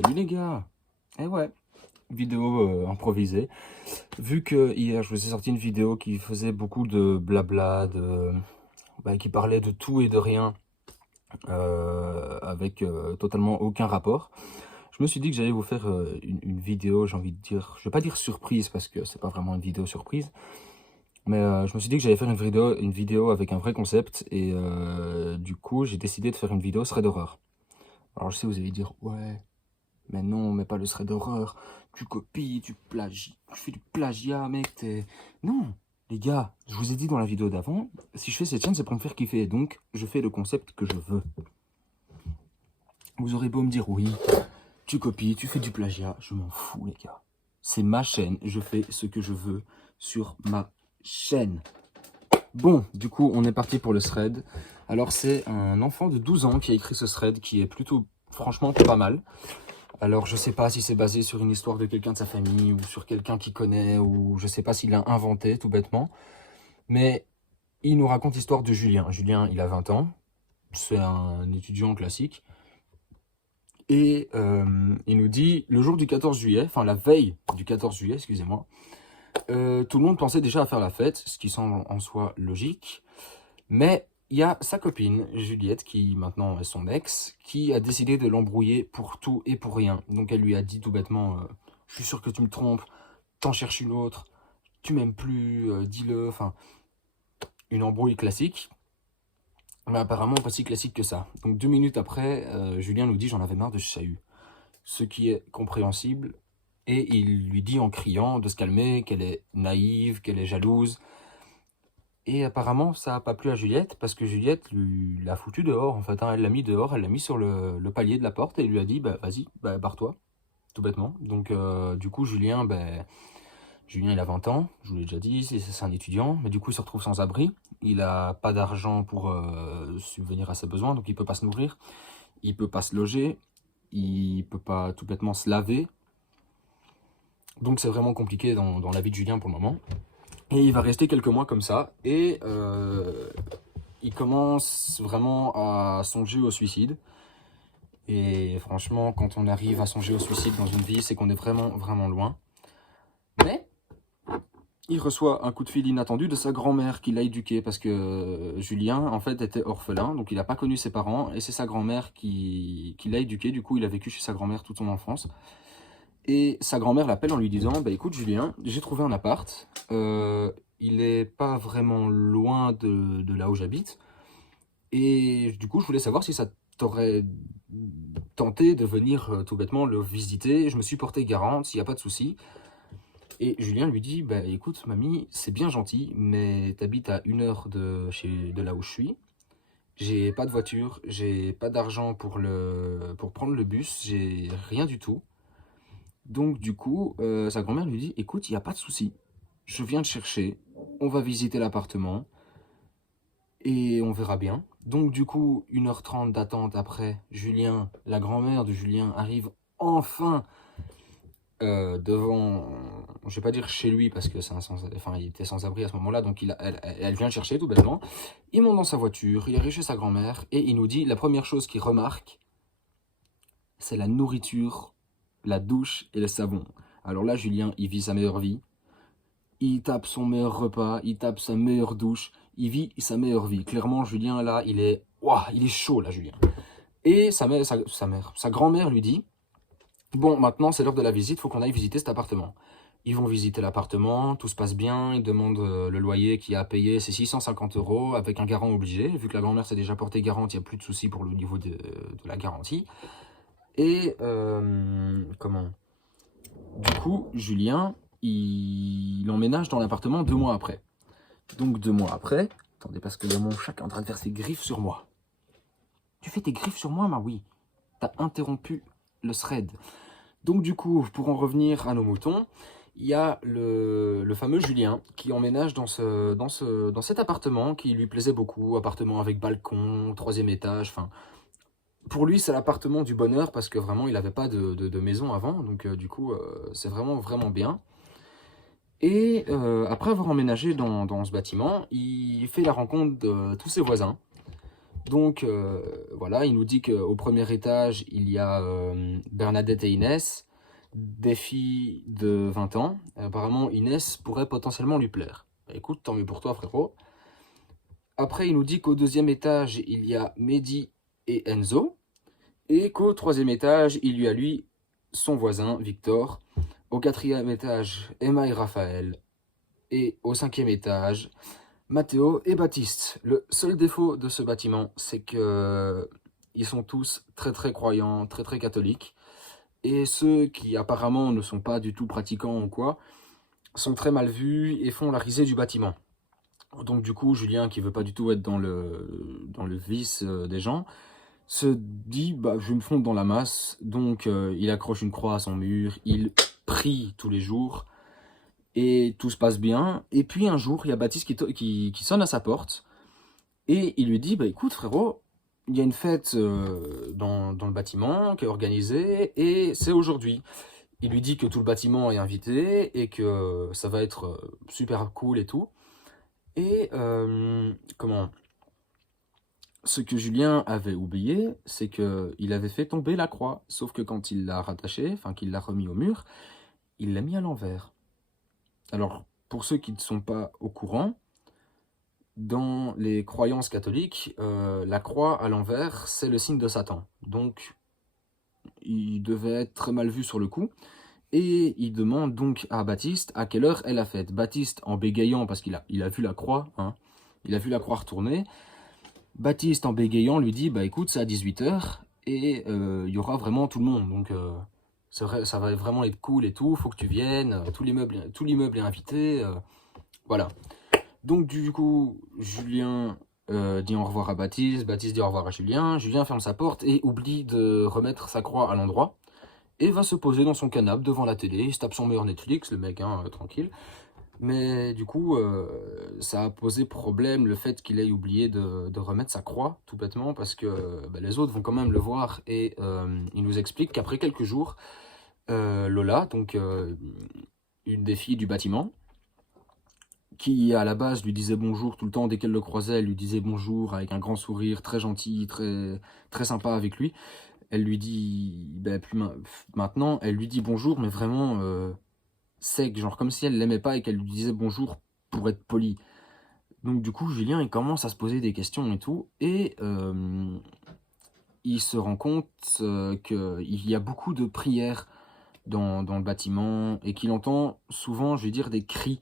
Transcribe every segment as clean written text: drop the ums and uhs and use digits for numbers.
Salut les gars. Eh ouais, vidéo improvisée. Vu que hier je vous ai sorti une vidéo qui faisait beaucoup de blabla, qui parlait de tout et de rien, avec totalement aucun rapport, je me suis dit que j'allais vous faire une vidéo, j'ai envie de dire, je vais pas dire surprise parce que c'est pas vraiment une vidéo surprise, mais je me suis dit que j'allais faire une vidéo avec un vrai concept et du coup j'ai décidé de faire une vidéo thread d'horreur. Alors je sais, vous allez dire, ouais. Mais non, mais pas le thread d'horreur. Tu copies, tu plagies, tu fais du plagiat, mec, t'es... Non, les gars, je vous ai dit dans la vidéo d'avant, si je fais cette chaîne, c'est pour me faire kiffer. Donc, je fais le concept que je veux. Vous aurez beau me dire, oui, tu copies, tu fais du plagiat, je m'en fous, les gars. C'est ma chaîne, je fais ce que je veux sur ma chaîne. Bon, du coup, on est parti pour le thread. Alors, c'est un enfant de 12 ans qui a écrit ce thread, qui est plutôt, franchement, pas mal. Alors, je sais pas si c'est basé sur une histoire de quelqu'un de sa famille ou sur quelqu'un qu'il connaît ou je sais pas s'il l'a inventé tout bêtement. Mais il nous raconte l'histoire de Julien. Julien, il a 20 ans. C'est un étudiant classique. Et il nous dit, le jour du 14 juillet, enfin la veille du 14 juillet, excusez-moi, tout le monde pensait déjà à faire la fête, ce qui semble en soi logique. Mais il y a sa copine, Juliette, qui maintenant est son ex, qui a décidé de l'embrouiller pour tout et pour rien. Donc elle lui a dit tout bêtement, je suis sûr que tu me trompes, t'en cherches une autre, tu m'aimes plus, dis-le, enfin, une embrouille classique. Mais apparemment pas si classique que ça. Donc 2 minutes après, Julien nous dit, j'en avais marre de ce chahut. Ce qui est compréhensible, et il lui dit en criant de se calmer, qu'elle est naïve, qu'elle est jalouse. Et apparemment, ça n'a pas plu à Juliette, parce que Juliette l'a foutu dehors, en fait. Hein. Elle l'a mis dehors, elle l'a mis sur le palier de la porte, et lui a dit, bah vas-y, bah, barre-toi, tout bêtement. Donc, du coup, Julien, Julien, il a 20 ans, je vous l'ai déjà dit, c'est un étudiant, mais du coup, il se retrouve sans abri. Il n'a pas d'argent pour subvenir à ses besoins, donc il ne peut pas se nourrir, il ne peut pas se loger, il ne peut pas tout bêtement se laver. Donc, c'est vraiment compliqué dans la vie de Julien pour le moment. Et il va rester quelques mois comme ça, et il commence vraiment à songer au suicide. Et franchement, quand on arrive à songer au suicide dans une vie, c'est qu'on est vraiment, vraiment loin. Mais il reçoit un coup de fil inattendu de sa grand-mère qui l'a éduqué, parce que Julien, en fait, était orphelin, donc il n'a pas connu ses parents, et c'est sa grand-mère qui l'a éduqué. Du coup, il a vécu chez sa grand-mère toute son enfance. Et sa grand-mère l'appelle en lui disant, bah écoute Julien, j'ai trouvé un appart, il est pas vraiment loin de là où j'habite, et du coup je voulais savoir si ça t'aurait tenté de venir tout bêtement le visiter, je me suis porté garante, il n'y a pas de souci. Et Julien lui dit, bah écoute mamie, c'est bien gentil, mais t'habites à 1 heure de là où je suis, j'ai pas de voiture, j'ai pas d'argent pour prendre le bus, j'ai rien du tout. Donc du coup, sa grand-mère lui dit, écoute, il n'y a pas de souci, je viens te chercher, on va visiter l'appartement, et on verra bien. Donc du coup, 1 h 30 d'attente après, Julien, la grand-mère de Julien, arrive enfin devant, je vais pas dire chez lui, parce que il était sans abri à ce moment-là, donc elle vient le chercher tout bêtement. Il monte dans sa voiture, il arrive chez sa grand-mère, et il nous dit, la première chose qu'il remarque, c'est la nourriture, la douche et le savon. Alors là, Julien, il vit sa meilleure vie. Il tape son meilleur repas, il tape sa meilleure douche, il vit sa meilleure vie. Clairement, Julien, là, il est chaud, là, Julien. Et sa grand-mère lui dit, bon, maintenant, c'est l'heure de la visite, il faut qu'on aille visiter cet appartement. Ils vont visiter l'appartement, tout se passe bien, ils demandent le loyer qu'il y a à payer, c'est 650 € avec un garant obligé. Vu que la grand-mère s'est déjà portée garante, il n'y a plus de soucis pour le niveau de la garantie. Et, du coup, Julien, il emménage dans l'appartement 2 mois après. Donc 2 mois après, attendez parce que il y a mon chat qui est en train de faire ses griffes sur moi. Tu fais tes griffes sur moi, ma oui. T'as interrompu le thread. Donc du coup, pour en revenir à nos moutons, il y a le fameux Julien qui emménage dans cet appartement qui lui plaisait beaucoup, appartement avec balcon, 3e étage, enfin... Pour lui, c'est l'appartement du bonheur parce que vraiment, il n'avait pas de maison avant. Donc, du coup, c'est vraiment, vraiment bien. Et après avoir emménagé dans ce bâtiment, il fait la rencontre de tous ses voisins. Donc voilà, il nous dit qu'au premier étage, il y a Bernadette et Inès, des filles de 20 ans. Apparemment, Inès pourrait potentiellement lui plaire. Bah, écoute, tant mieux pour toi, frérot. Après, il nous dit qu'au deuxième étage, il y a Mehdi et Enzo. Et qu'au troisième étage, il y a lui, son voisin, Victor. Au quatrième étage, Emma et Raphaël. Et au cinquième étage, Matteo et Baptiste. Le seul défaut de ce bâtiment, c'est que ils sont tous très très croyants, très très catholiques. Et ceux qui apparemment ne sont pas du tout pratiquants ou quoi, sont très mal vus et font la risée du bâtiment. Donc du coup, Julien, qui veut pas du tout être dans le vice des gens, se dit, bah, je vais me fondre dans la masse. Donc il accroche une croix à son mur, il prie tous les jours, et tout se passe bien. Et puis un jour, il y a Baptiste qui sonne à sa porte, et il lui dit, bah écoute frérot, il y a une fête dans le bâtiment qui est organisée, et c'est aujourd'hui. Il lui dit que tout le bâtiment est invité, et que ça va être super cool et tout. Et ce que Julien avait oublié, c'est qu'il avait fait tomber la croix. Sauf que quand il l'a rattachée, enfin qu'il l'a remis au mur, il l'a mis à l'envers. Alors, pour ceux qui ne sont pas au courant, dans les croyances catholiques, la croix à l'envers, c'est le signe de Satan. Donc, il devait être très mal vu sur le coup. Et il demande donc à Baptiste à quelle heure est la fête. Baptiste, en bégayant, parce qu'il a vu la croix, hein, il a vu la croix retourner. Baptiste, en bégayant, lui dit, bah écoute, c'est à 18h, et il y aura vraiment tout le monde. Donc, vrai, ça va vraiment être cool et tout, faut que tu viennes, tout l'immeuble est invité, voilà. Donc du coup, Julien dit au revoir à Baptiste, Baptiste dit au revoir à Julien, Julien ferme sa porte et oublie de remettre sa croix à l'endroit, et va se poser dans son canapé devant la télé, il se tape son meilleur Netflix, le mec, hein, tranquille. Mais du coup, ça a posé problème le fait qu'il ait oublié de remettre sa croix, tout bêtement, parce que bah, les autres vont quand même le voir, et il nous explique qu'après quelques jours, Lola, donc une des filles du bâtiment, qui à la base lui disait bonjour tout le temps, dès qu'elle le croisait, elle lui disait bonjour avec un grand sourire, très gentil, très, très sympa avec lui. Elle lui dit, ben, maintenant, elle lui dit bonjour, mais vraiment sec, genre comme si elle l'aimait pas et qu'elle lui disait bonjour pour être poli. Donc du coup, Julien, il commence à se poser des questions et tout, et il se rend compte qu'il y a beaucoup de prières dans le bâtiment, et qu'il entend souvent, je vais dire, des cris.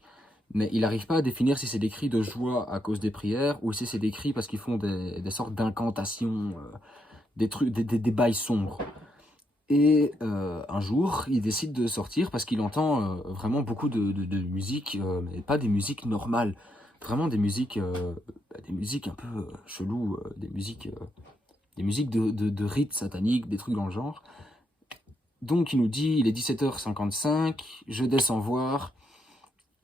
Mais il n'arrive pas à définir si c'est des cris de joie à cause des prières, ou si c'est des cris parce qu'ils font des sortes d'incantations, des trucs, des bails sombres. Et un jour, il décide de sortir parce qu'il entend vraiment beaucoup de musique, mais pas des musiques normales. Vraiment des musiques un peu cheloues, des musiques de rites sataniques, des trucs dans le genre. Donc il nous dit, il est 17h55, je descends voir.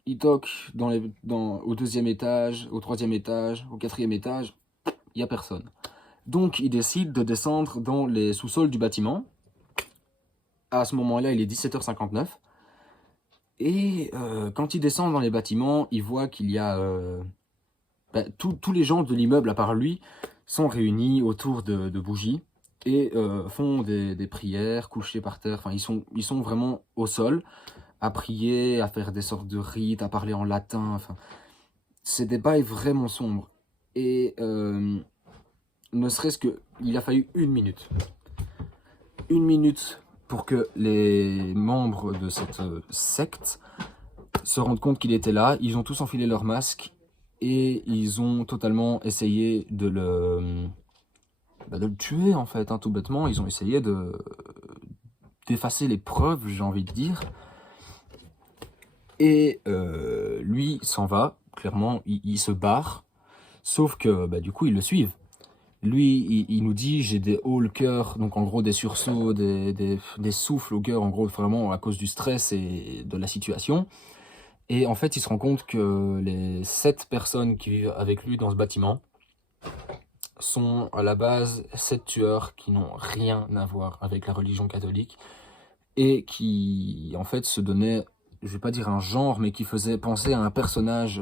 Il toque au deuxième étage, au troisième étage, au quatrième étage, il n'y a personne. Donc il décide de descendre dans les sous-sols du bâtiment. À ce moment-là, il est 17h59. Et quand il descend dans les bâtiments, il voit qu'il y a... tous les gens de l'immeuble, à part lui, sont réunis autour de bougies et font des prières, couchés par terre. Enfin, ils sont vraiment au sol, à prier, à faire des sortes de rites, à parler en latin. Enfin, ces débats est vraiment sombre. Et ne serait-ce que, il a fallu une minute. Une minute pour que les membres de cette secte se rendent compte qu'il était là. Ils ont tous enfilé leur masque et ils ont totalement essayé de le tuer, en fait, hein, tout bêtement. Ils ont essayé d'effacer les preuves, j'ai envie de dire. Et lui s'en va, clairement, il se barre, sauf que du coup ils le suivent. Lui, il nous dit, j'ai des hauts le cœur, donc en gros des sursauts, des souffles au cœur, en gros vraiment à cause du stress et de la situation. Et en fait, il se rend compte que les 7 personnes qui vivent avec lui dans ce bâtiment sont à la base 7 tueurs qui n'ont rien à voir avec la religion catholique et qui en fait se donnaient, je vais pas dire un genre, mais qui faisait penser à un personnage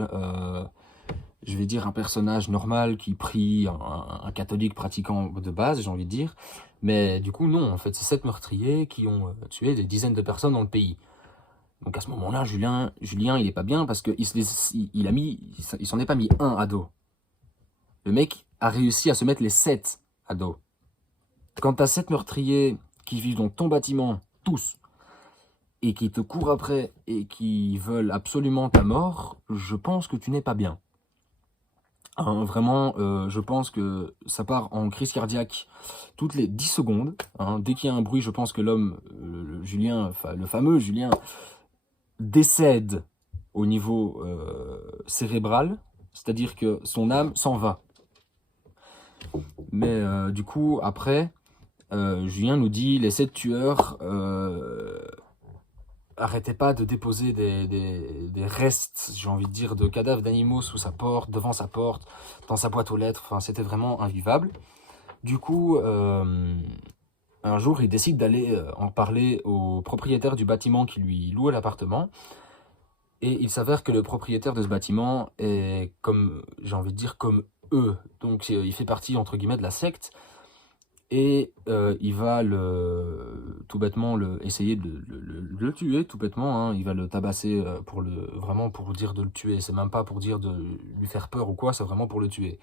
je vais dire, un personnage normal qui prie, un catholique pratiquant de base, j'ai envie de dire. Mais du coup, non, en fait, c'est 7 meurtriers qui ont tué des dizaines de personnes dans le pays. Donc à ce moment-là, Julien, il est pas bien parce qu'il il s'en est pas mis un à dos. Le mec a réussi à se mettre les 7 à dos. Quand t'as 7 meurtriers qui vivent dans ton bâtiment, tous, et qui te courent après et qui veulent absolument ta mort, je pense que tu n'es pas bien. Hein, vraiment, je pense que ça part en crise cardiaque toutes les 10 secondes. Hein. Dès qu'il y a un bruit, je pense que l'homme, Julien, enfin le fameux Julien, décède au niveau cérébral, c'est-à-dire que son âme s'en va. Mais du coup, après, Julien nous dit, les 7 tueurs arrêtez pas de déposer des restes, j'ai envie de dire, de cadavres d'animaux sous sa porte, devant sa porte, dans sa boîte aux lettres. Enfin, c'était vraiment invivable. Du coup, un jour, il décide d'aller en parler au propriétaire du bâtiment qui lui louait l'appartement. Et il s'avère que le propriétaire de ce bâtiment est comme, j'ai envie de dire, comme eux. Donc, il fait partie, entre guillemets, de la secte. Et il va tout bêtement essayer de le tuer, tout bêtement. Hein. Il va le tabasser vraiment pour dire de le tuer. C'est même pas pour dire de lui faire peur ou quoi, c'est vraiment pour le tuer.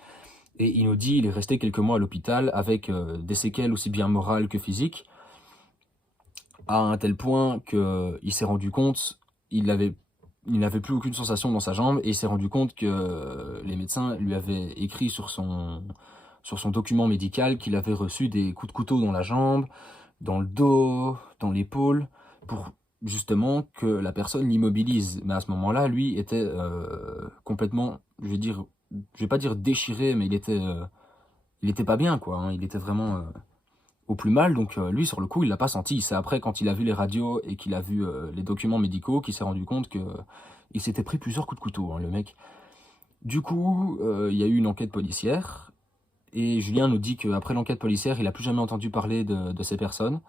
Et il nous dit, il est resté quelques mois à l'hôpital avec des séquelles aussi bien morales que physiques, à un tel point qu'il s'est rendu compte, il n'avait plus aucune sensation dans sa jambe, et il s'est rendu compte que les médecins lui avaient écrit sur son document médical qu'il avait reçu des coups de couteau dans la jambe, dans le dos, dans l'épaule, pour justement que la personne l'immobilise. Mais à ce moment-là, lui était complètement, je vais pas dire déchiré, mais il était pas bien, quoi. Hein. Il était vraiment au plus mal, donc lui, sur le coup, il l'a pas senti. C'est après, quand il a vu les radios et qu'il a vu les documents médicaux, qu'il s'est rendu compte que il s'était pris plusieurs coups de couteau, hein, le mec. Du coup, il y a eu une enquête policière, et Julien nous dit qu'après l'enquête policière, il n'a plus jamais entendu parler de ces personnes,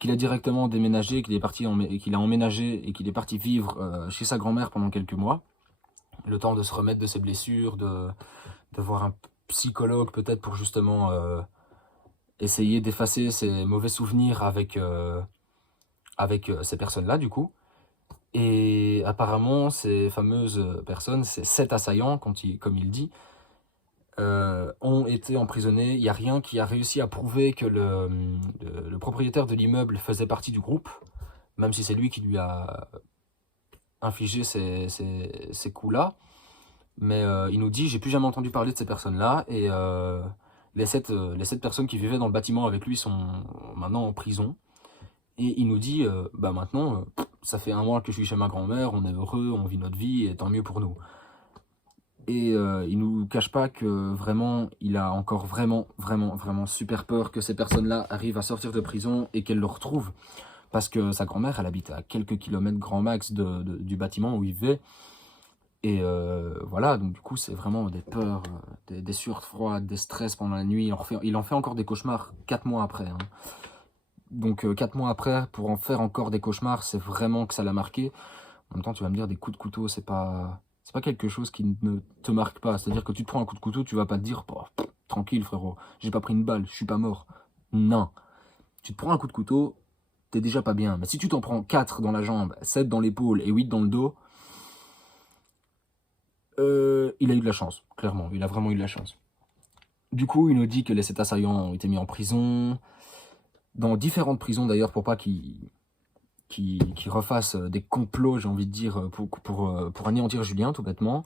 qu'il a directement déménagé, qu'il a emménagé et qu'il est parti vivre chez sa grand-mère pendant quelques mois, le temps de se remettre de ses blessures, de voir un psychologue peut-être pour justement essayer d'effacer ses mauvais souvenirs avec ces personnes-là, du coup. Et apparemment, ces fameuses personnes, ces 7 assaillants, comme il dit, ont été emprisonnés. Il n'y a rien qui a réussi à prouver que le propriétaire de l'immeuble faisait partie du groupe, même si c'est lui qui lui a infligé ces coups-là. Mais il nous dit, j'ai plus jamais entendu parler de ces personnes-là, et les sept personnes qui vivaient dans le bâtiment avec lui sont maintenant en prison. Et il nous dit, bah maintenant, ça fait 1 mois que je suis chez ma grand-mère, on est heureux, on vit notre vie, et tant mieux pour nous. Et il nous cache pas que vraiment, il a encore vraiment super peur que ces personnes-là arrivent à sortir de prison et qu'elles le retrouvent. Parce que sa grand-mère, elle habite à quelques kilomètres grand max du bâtiment où il vivait. Et voilà, donc du coup, c'est vraiment des peurs, des sueurs froides, des stress pendant la nuit. Il en fait encore des cauchemars 4 mois après. Hein. Donc 4 mois après, pour en faire encore des cauchemars, c'est vraiment que ça l'a marqué. En même temps, tu vas me dire, des coups de couteau, c'est pas quelque chose qui ne te marque pas. C'est-à-dire que tu te prends un coup de couteau, tu vas pas te dire, oh, tranquille frérot, j'ai pas pris une balle, je suis pas mort. Non. Tu te prends un coup de couteau, t'es déjà pas bien. Mais si tu t'en prends 4 dans la jambe, 7 dans l'épaule et 8 dans le dos, il a eu de la chance, clairement. Il a vraiment eu de la chance. Du coup, il nous dit que les 7 assaillants ont été mis en prison, dans différentes prisons d'ailleurs, pour pas qu'ils refassent des complots, j'ai envie de dire, pour anéantir Julien, tout bêtement.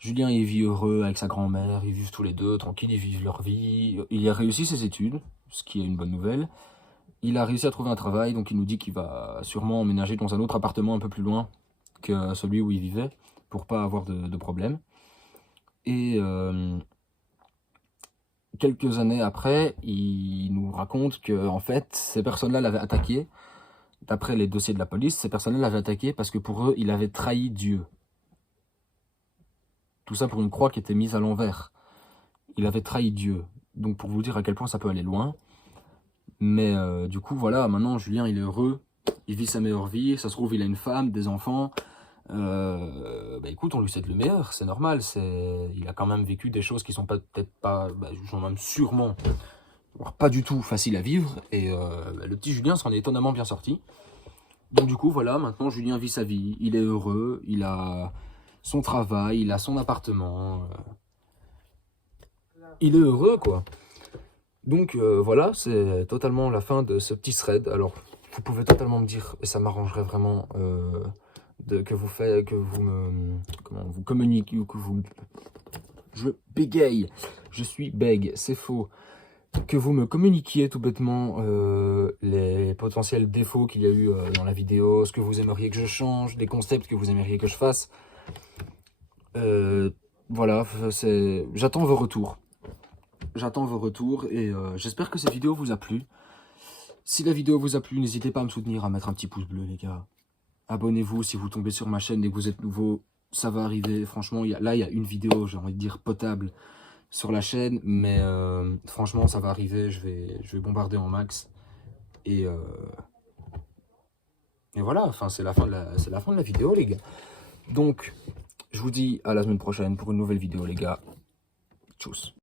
Julien, il vit heureux avec sa grand-mère, ils vivent tous les deux, tranquilles, ils vivent leur vie. Il a réussi ses études, ce qui est une bonne nouvelle. Il a réussi à trouver un travail, donc il nous dit qu'il va sûrement emménager dans un autre appartement un peu plus loin que celui où il vivait, pour pas avoir de problème. Et quelques années après, il nous raconte que en fait, ces personnes-là l'avaient attaqué. D'après les dossiers de la police, ces personnes-là l'avaient attaqué parce que pour eux, il avait trahi Dieu. Tout ça pour une croix qui était mise à l'envers. Il avait trahi Dieu. Donc pour vous dire à quel point ça peut aller loin. Mais du coup, voilà, maintenant, Julien, il est heureux. Il vit sa meilleure vie. Ça se trouve, il a une femme, des enfants. Bah écoute, on lui souhaite le meilleur, c'est normal. Il a quand même vécu des choses qui sont peut-être pas, sont même sûrement, voire pas du tout faciles à vivre. Et le petit Julien s'en est étonnamment bien sorti. Donc du coup, voilà, maintenant Julien vit sa vie, il est heureux, il a son travail, il a son appartement. Il est heureux, quoi. Donc voilà, c'est totalement la fin de ce petit thread. Alors, vous pouvez totalement me dire, et ça m'arrangerait vraiment, que vous me... Comment vous communiquez, ou que vous... Je bégaye, je suis bègue, c'est faux. Que vous me communiquiez tout bêtement les potentiels défauts qu'il y a eu dans la vidéo, ce que vous aimeriez que je change, des concepts que vous aimeriez que je fasse. Voilà, j'attends vos retours. J'attends vos retours et j'espère que cette vidéo vous a plu. Si la vidéo vous a plu, n'hésitez pas à me soutenir, à mettre un petit pouce bleu, les gars. Abonnez-vous si vous tombez sur ma chaîne et que vous êtes nouveau. Ça va arriver. Franchement, là, il y a une vidéo, j'ai envie de dire, potable sur la chaîne. Mais franchement, ça va arriver. Je vais bombarder en max. Et voilà, enfin, c'est la fin de la vidéo, les gars. Donc, je vous dis à la semaine prochaine pour une nouvelle vidéo, les gars. Tchuss.